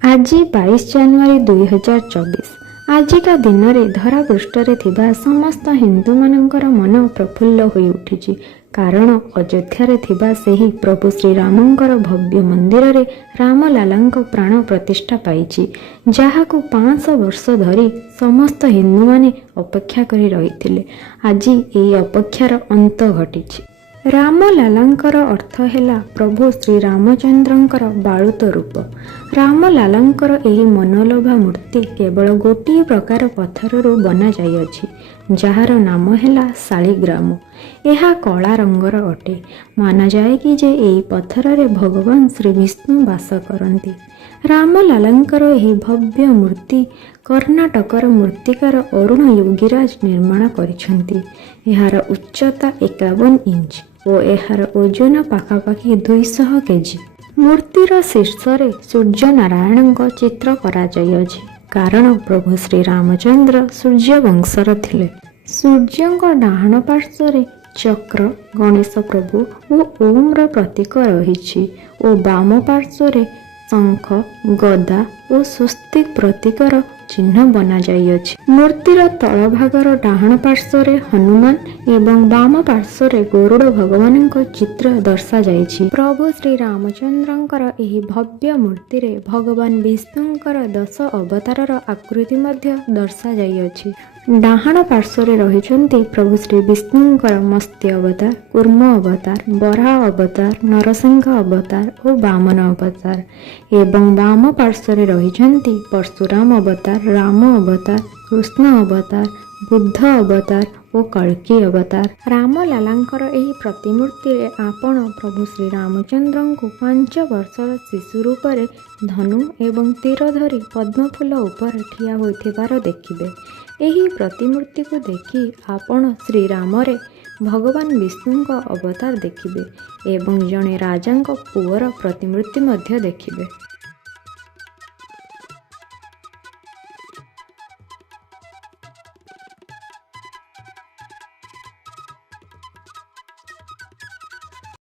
आज 22 ଜାନୁଆରୀ 2024। ଆଜିକା ଦିନରେ ଧରାପୃଷ୍ଠରେ ଥିବା ସମସ୍ତ ହିନ୍ଦୁମାନଙ୍କର ମନ ପ୍ରଫୁଲ୍ଲ ହୋଇ ଉଠିଛି। କାରଣ ଅଯୋଧ୍ୟାରେ ଥିବା ସେହି ପ୍ରଭୁ ଶ୍ରୀରାମଙ୍କର ଭବ୍ୟ ମନ୍ଦିରରେ ରାମଲାଲାଙ୍କ ପ୍ରାଣ ପ୍ରତିଷ୍ଠା ପାଇଛି, ଯାହାକୁ 500 ବର୍ଷ ଧରି ସମସ୍ତ ହିନ୍ଦୁମାନେ ଅପେକ୍ଷା କରି ରହିଥିଲେ। ଆଜି ଏହି ଅପେକ୍ଷାର ଅନ୍ତ ଘଟିଛି। ରାମଲାଲାଙ୍କର ଅର୍ଥ ହେଲା ପ୍ରଭୁ ଶ୍ରୀରାମଚନ୍ଦ୍ରଙ୍କର ବାଳୁତ ରୂପ। ରାମଲାଲାଙ୍କର ଏହି ମନଲୋଭା ମୂର୍ତ୍ତି କେବଳ ଗୋଟିଏ ପ୍ରକାର ପଥରରୁ ବନାଯାଇଅଛି, ଯାହାର ନାମ ହେଲା ଶାଳିଗ୍ରାମ। ଏହା କଳା ରଙ୍ଗର ଅଟେ। ମାନାଯାଏ କି ଯେ ଏହି ପଥରରେ ଭଗବାନ ଶ୍ରୀବିଷ୍ଣୁ ବାସ କରନ୍ତି। ରାମଲାଲାଙ୍କର ଏହି ଭବ୍ୟ ମୂର୍ତ୍ତି କର୍ଣ୍ଣାଟକର ମୂର୍ତ୍ତିକାର ଅରୁଣ ଯୋଗୀରାଜ ନିର୍ମାଣ କରିଛନ୍ତି। ଏହାର ଉଚ୍ଚତା 51 ଇଞ୍ଚ ଓ ଏହାର ଓଜନ ପାଖାପାଖି 200 କେଜି। ମୂର୍ତ୍ତିର ଶୀର୍ଷରେ ସୂର୍ଯ୍ୟନାରାୟଣଙ୍କ ଚିତ୍ର କରାଯାଇଅଛି, କାରଣ ପ୍ରଭୁ ଶ୍ରୀରାମଚନ୍ଦ୍ର ସୂର୍ଯ୍ୟ ବଂଶର ଥିଲେ। ସୂର୍ଯ୍ୟଙ୍କ ଡାହାଣ ପାର୍ଶ୍ୱରେ ଚକ୍ର, ଗଣେଶ ପ୍ରଭୁ ଓ ଓମ୍ର ପ୍ରତୀକ ରହିଛି ଓ ବାମ ପାର୍ଶ୍ୱରେ ଶଙ୍ଖ, ଗଦା ଓ ସ୍ୱସ୍ତିକ ପ୍ରତୀକର ଚିହ୍ନ ବନାଯାଇଅଛି। ମୂର୍ତ୍ତିର ତଳଭାଗର ଡାହାଣ ପାର୍ଶ୍ୱରେ ହନୁମାନ ଏବଂ ବାମ ପାର୍ଶ୍ୱରେ ଗରୁଡ଼ ଭଗବାନଙ୍କ ଚିତ୍ର ଦର୍ଶାଯାଇଛି। ପ୍ରଭୁ ଶ୍ରୀରାମଚନ୍ଦ୍ରଙ୍କର ଏହି ଭବ୍ୟ ମୂର୍ତ୍ତିରେ ଭଗବାନ ବିଷ୍ଣୁଙ୍କର 10 ଅବତାରର ଆକୃତି ମଧ୍ୟ ଦର୍ଶାଯାଇଅଛି। ଡାହାଣ ପାର୍ଶ୍ୱରେ ରହିଛନ୍ତି ପ୍ରଭୁ ଶ୍ରୀବିଷ୍ଣୁଙ୍କର ମତ୍ସ୍ୟ ଅବତାର, କୁର୍ମ ଅବତାର, ବରାହ ଅବତାର, ନରସିଂହ ଅବତାର ଓ ବାମନ ଅବତାର ଏବଂ ବାମ ପାର୍ଶ୍ୱରେ ରହିଛନ୍ତି ପରଶୁରାମ ଅବତାର, ରାମ ଅବତାର, କୃଷ୍ଣ ଅବତାର, ବୁଦ୍ଧ ଅବତାର ଓ କଳ୍କି ଅବତାର। ରାମଲାଲାଙ୍କର ଏହି ପ୍ରତିମୂର୍ତ୍ତିରେ ଆପଣ ପ୍ରଭୁ ଶ୍ରୀରାମଚନ୍ଦ୍ରଙ୍କୁ 5 ବର୍ଷର ଶିଶୁ ରୂପରେ ଧନୁ ଏବଂ ତୀର ଧରି ପଦ୍ମଫୁଲ ଉପରେ ଠିଆ ହୋଇଥିବାର ଦେଖିବେ। ଏହି ପ୍ରତିମୂର୍ତ୍ତିକୁ ଦେଖି ଆପଣ ଶ୍ରୀରାମରେ ଭଗବାନ ବିଷ୍ଣୁଙ୍କ ଅବତାର ଦେଖିବେ ଏବଂ ଜଣେ ରାଜାଙ୍କ ପୁଅର ପ୍ରତିମୂର୍ତ୍ତି ମଧ୍ୟ ଦେଖିବେ।